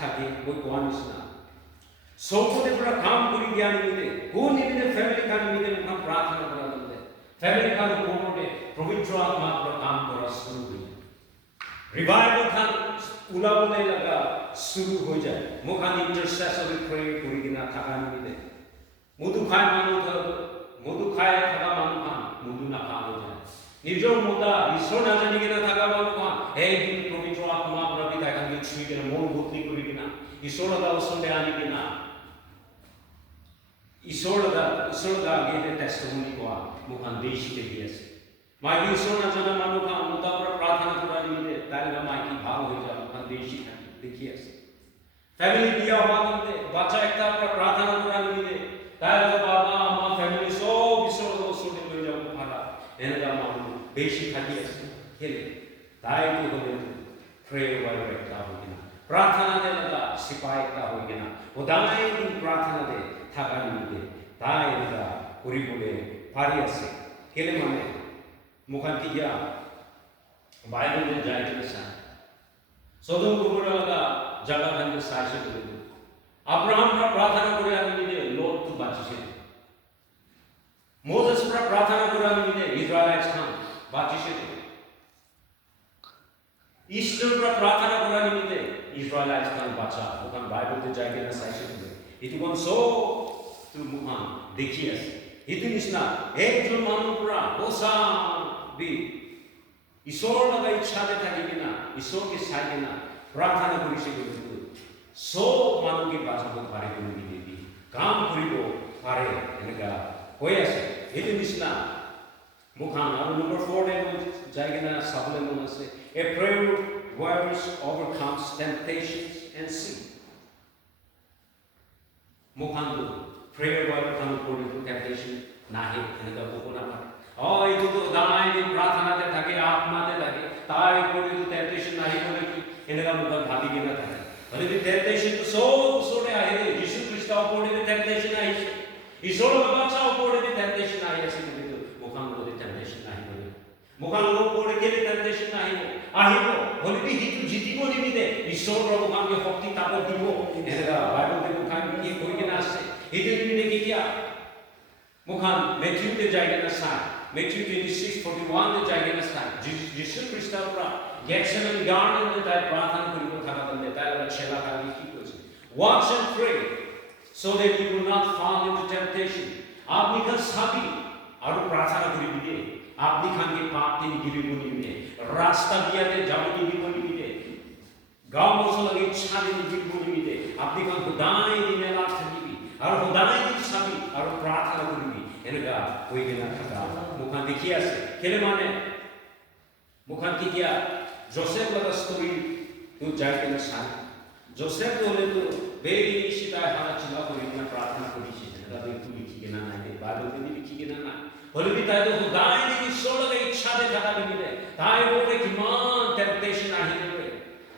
থাকে মই কোৱা নিচিনা সবতে পুৰা কাম কৰি দিয়া নিমিতে কোন নিমিতে ফ্যামিলি কাম নিমিতে মুখা প্ৰাৰ্থনা কৰা নিমিতে ফ্যামিলি কাম ওপৰতে পবিত্ৰ আত্মা পুৰা কাম কৰা শুৰু হৈ যায় ৰিভাইভাল খান উলাবলে লাগা শুৰু হৈ যায় মুখা ইন্টাৰসেসৰি প্ৰে কৰি কিনা থাকা নিমিতে মধু খায় মানুহ মধু খায় থাকা মানুহ খান মধু নাখা হৈ যায় নিজৰ মোটা ঈশ্বৰ নাজানি কিনা থাকা মানুহ খান এই পবিত্ৰ আত্মা পুৰা পিতা খান চুই কিনা মন বদলি কৰি কিনা ঈশ্বৰৰ ওচৰলৈ আনি কিনা ঈশ্বৰৰ আগে টেষ্টিমনি কোৱা মুখান বেছি দেখি আছে মাইকী ঈশ্বৰ নাজানা মানুহ খান মোটাৰ পৰা প্ৰাৰ্থনা কৰা নিমিতে তাইৰ মাইকী ভাল হৈ যায় মুখান বেছি থাকি দেখি আছে ফ্যামিলি বিয়া হোৱা নিমিতে বাচ্চা একটা পৰা প্ৰাৰ্থনা কৰা নিমিতে তাইৰ বাবা মা ফ্যামিলি সব ঈশ্বৰৰ ওচৰলৈ লৈ যাব পাৰা এনেকুৱা মানুহ বেছি থাকি আছে কেলে তাইতো হ'লে প্ৰে ওয়াৰ একটা হৈ কিনা প্ৰাৰ্থনাতে লগা সিপাহী এটা হৈ কিনা সদায় দিন প্ৰাৰ্থনাতে থাকা নিমিতে তাই এটা কৰিবলৈ পাৰি আছে কেলে মানে মুখান কিয়া বাইবেলে যায় কিনা চাই সদম গমোৰা লগা জাগা খানকে চাইছে বুলি আব্ৰাহাম প্ৰাৰ্থনা কৰি নিমিতে লটটো বাচিছে মোজেস প্ৰাৰ্থনা কৰি নিমিতে ইজৰাইলাইটছ খান বাচিছে ইষ্টৰ প্ৰাৰ্থনা কৰি নিমিতে ইজৰাইলাইটছ খান বাচা মুখান বাইবেলতে যায় কিনা চাইছে বুলি এটো কোন সব মুখান দেখি আছে এটো নিচিনা একজন মানুহ পুৰা হোসা বি ঈশ্বৰ লগা ইচ্ছাতে থাকি কিনা ঈশ্বৰকে চাই কিনা প্ৰাৰ্থনা কৰিছে কিন্তু সব মানুহকে বাঁচাব পাৰে বুলি কাম কৰিব পাৰে এনেকা হৈ আছে এটো নিচিনা মুখান আৰু নম্বৰ 4 দে যায় কিনা চাবলৈ মন আছে এ prayer warriors overcomes temptations and sin মুখান prayer warrior কাম কৰি temptation নাহে এনেকা ক'ব নাপাৰে এইটো তো দামাই দিন প্ৰাৰ্থনাতে থাকে আত্মাতে থাকে তাই কৰি তো টেম্পটেশন নাহি কৰে কি এনেকা মুখান ভাবি কিনা থাকে মানে দি টেম্পটেশন তো সব ওচৰতে আহিলে যীশু খ্ৰীষ্টৰ ওপৰতে টেম্পটেশন আহিছে ঈশ্বৰৰ বাচ্চাৰ ওপৰতে টেম্পটেশন আহি আছে কিন্তু মুখান ওপৰতে টেম্পটেশন নাহি কৰে মুখান ওপৰতে কেলে টেম্পটেশন আহিব হলে হিটো জিতিব নিমিতে ঈশ্বৰৰ মুখানকে শক্তি তাকত দিব এনেকা বাইবেলতে মুখান কি কৈ কিনা আছে সেইটো নিমিতে কেতিয়া মুখান মেথিউতে যায় কিনা চাই Matthew 26:41 যায় কিনা চাই যীশু খ্ৰীষ্টৰ পৰা গেথছেমানি গাৰ্ডেনতে তাই প্ৰাৰ্থনা কৰিব থকা বন্ধে তাই চেলা কালি কি কৈছে watch and pray so that you will not fall into temptation আপনি খান সাবি আৰু প্ৰাৰ্থনা কৰিব দিয়ে আপনি খানকে পাপ তিনি গিৰিব নিমিতে ৰাস্তা দিয়াতে যাব নিমিতে গাঁও অঞ্চলকে ইচ্ছা নিমিব নিমিতে আপনি খান সদায় দিনে লাভ থাকিবি আৰু সদায় দিন চাবি আৰু প্ৰাৰ্থনা কৰিবি এনেকা হৈ কিনা থাকা মুখান দেখি আছে কেলে মানে মুখান কেতিয়া জোসেফ লগা ষ্টৰী তো যায় কিনা চাই জোসেফ হ'লে তো বেৰি সীতাই হাত চিলা কৰি কিনা প্ৰাৰ্থনা কৰিছে এনেকা দেখি লিখি কিনা নাই বাইবেলতে লিখি কিনা নাই হ'লে তাই তো সদায় দিন ঈশ্বৰৰ লগা ইচ্ছাতে থাকা নিমিতে তাই ওপৰতে কিমান টেম্পটেশন আহিলে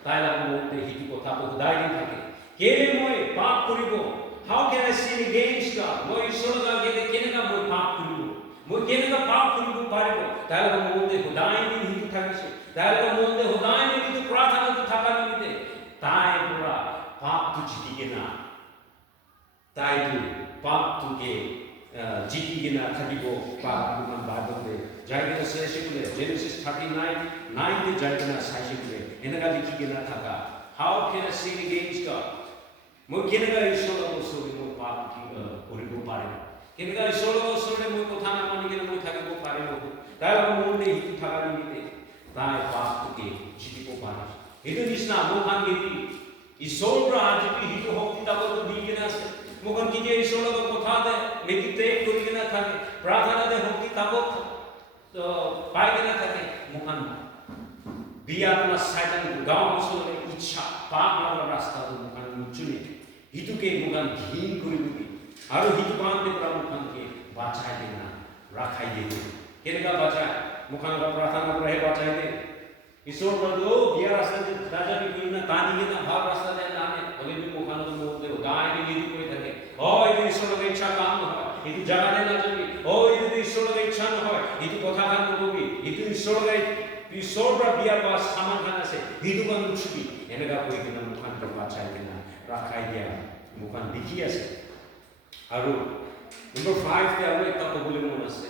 তাই লগতে সেইটো কথাটো সদায় দিন থাকে কেলে মই পাপ কৰিব How can I sin against God? মই ঈশ্বৰৰ আগে কেনেকা মই পাপ কৰিব মই কেনেকা পাপ কৰিব পাৰিব তাই মনতে সদায় দিন হিটো থাকিছে তাই মনতে সদায় দিন হিটো প্ৰাৰ্থনাটো থাকা নিমিতে তাই পুৰা পাপটো জিতি কিনা তাইটো পাপটোকে জিতি কিনা থাকিব পাপ মুখান বাইবেলতে যায় কিনা চাইছে বোলে Genesis 39:9 যায় কিনা চাইছে বোলে এনেকা লিখি কিনা থাকা How can I sin against God? মই কেনেকা ঈশ্বৰৰ ওচৰতে মই পাপ কৰিব পাৰিম কেনেকা ঈশ্বৰৰ ওচৰতে মই কথা নামানি কিনে মই থাকিব পাৰিম তাই মনতে হিটো থাকা নিমিতে তাই পাপটোকে জিতিব পাৰে এইটো নিচিনা মুখান গীতি ঈশ্বৰৰ পৰা যদি হিটো শক্তি তাকত দি কিনে আছে মুখান কেতিয়া ঈশ্বৰৰ কথাতে মেডিটেট কৰি কিনে থাকে প্ৰাৰ্থনাতে শক্তি তাকত পাই কিনে থাকে মুখান বিয়া আপোনাৰ চাইতান গাঁও অঞ্চলতে ইচ্ছা পাপ লগা ৰাস্তাটো মুখান চুনি হিটোকে মুখান ঘিন কৰি দিবি আৰু হিটো কামতে পৰা মুখানকে বাচাই দিনা ৰাখাই দিবি কেনেকা বাচাই মুখান প্ৰাৰ্থনা কৰে বাচাই দে ঈশ্বৰ বন্ধু বিয়া ৰাস্তাতে দাজাবি কৰি না টানি কিনা ভাল ৰাস্তাতে নানে হ'লে মুখানৰ মধ্যে গায় দি কৰি থাকে এইটো ঈশ্বৰৰ ইচ্ছা কাম নহয় এইটো জাগাতে নাযাবি এইটো ঈশ্বৰৰ ইচ্ছা নহয় এইটো কথা কাম নকবি এইটো ঈশ্বৰৰ পৰা বিয়া পাছ সামান খান আছে Hidupan Suki, Enaga Wigina Mukan to Pachayana, Rakaya, Mukan Dikias. Aru. Number 5, they are Tapabulimunas.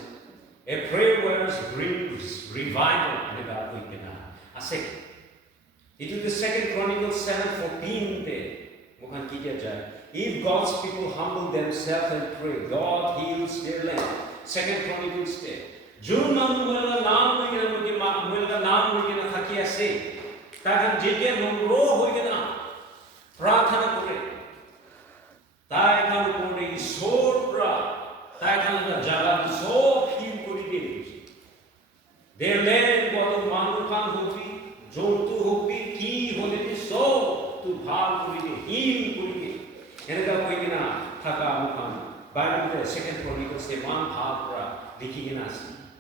A prayer words brings revival, Enaga Wigina. A second. It is the 2 Chronicles 7:14. Mukan Kikia Jai. If God's people humble themselves and pray, God heals their land. 2 Chronicles 10. June Manuela Nam Muelga Nam Wigina Hakia say. Takan Jigga Mumro Wigana. Prathana Kore. Taikan Kore is so bra. Taikan Jaga is so him Kuri. Their land was Manukan Hopi, Jontu Hopi, Ki Hopi, so to Bhal Kuri, him Kuri. Enaga Wigina, Taka Mukan. Bible 2 Chronicles say one Bhal Dikinas.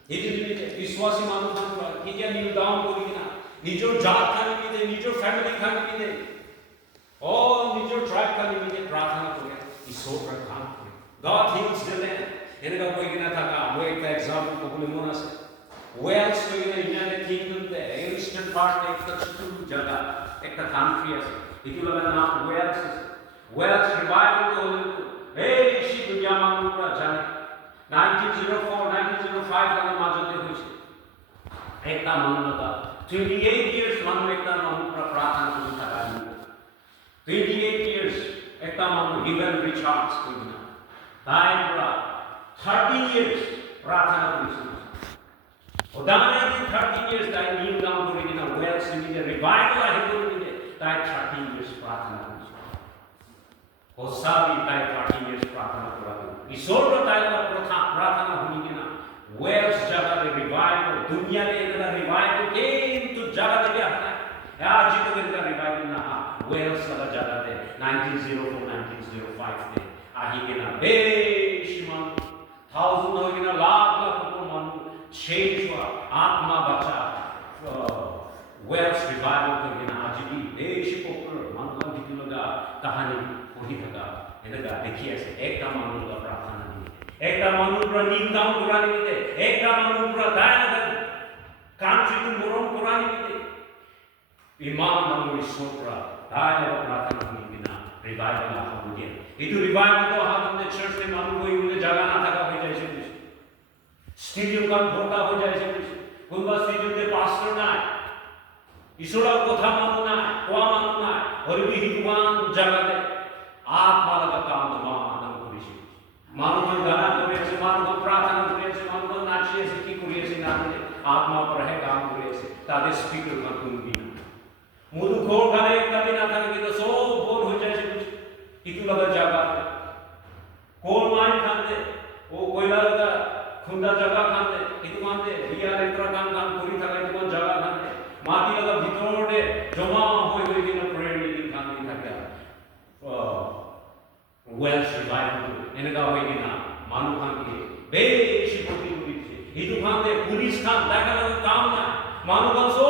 It is Viswasi Manukan, he can kneel down to Wigina. Nijo Jat can be there, Nijo family can be there. All Nijo tribe can be there, Prathana Kore. Is so profound. God heals the land. Enaga Wigina Taka, wait the example of Pulimunas. Wales to the United Kingdom, the eastern part, the Jaga, the country. If you have enough Wales revival to hey, she to Yamanura Jan 1904, 1905, and Major Hush. Ekta Manunata. 28 years, Manumekta Manupra Prathana Kutaka. 28 years, Ekta Manu, Given Richards Kudina. Taipra. 13 years, Prathana Kutaka. Odana 13 years, I kneel down to Regina Wales in the revival. I have to do it. 13 years, Prathana Kutaka. Hosabi, 13 years, Prathana Kutaka. Isorba Taila Prathana Hunigina. Wales Jaga the revival, Dunya the revival came to Jaga the Yahna. Ajito the revival Naha. Wales Jaga the 1904, 1905 day. Ahigina Beshiman. 1,000 Hogina Lagla Manu. Cheshwa, Atma Bacha, Wales revival Kagina Ajibi, Deshi Popular, Manka Vitulaga, Kahani, Pohitaga, and the Dekias, Ekta Manuka Prathana, Ekta Manupra Nindam Kurani, Ekta Manupra Diana, country to Murom Kurani, Imam Namu Sopra, Diana Prathana, revival of Hamudia. It will revive the heart of the church, the Manu in the Jaganataka Vijay. Stadium kan bhota ho jaye se kunba stadium de pastor na isora kotha manu na kwa manu na horibi hidwan jaga de atma laga kaam ma anam kurishi manu kan gana kore se manu kan prathana kore se manu kan nachiye se ki kuriye se na atma par hai kaam kuriye se tade speaker kan kunbi na mudu khor gane kabhi na thake to so bor ho jaye se itu laga jaga coal mine khande wo koila laga खुंदा जगह खाने इतु मानते बिया लेत्रा काम पूरी तरह इतु मान जगह खाने माटी लगा भितरोडे जमा होई होई किना प्रेयर मीटिंग खाने थका वेल्स रिवाइवल एनगा होई किना मानु खान के बेशी पोटी उड़ी इतु खाने पुलिस खान दागा लगा काम ना मानु खान सो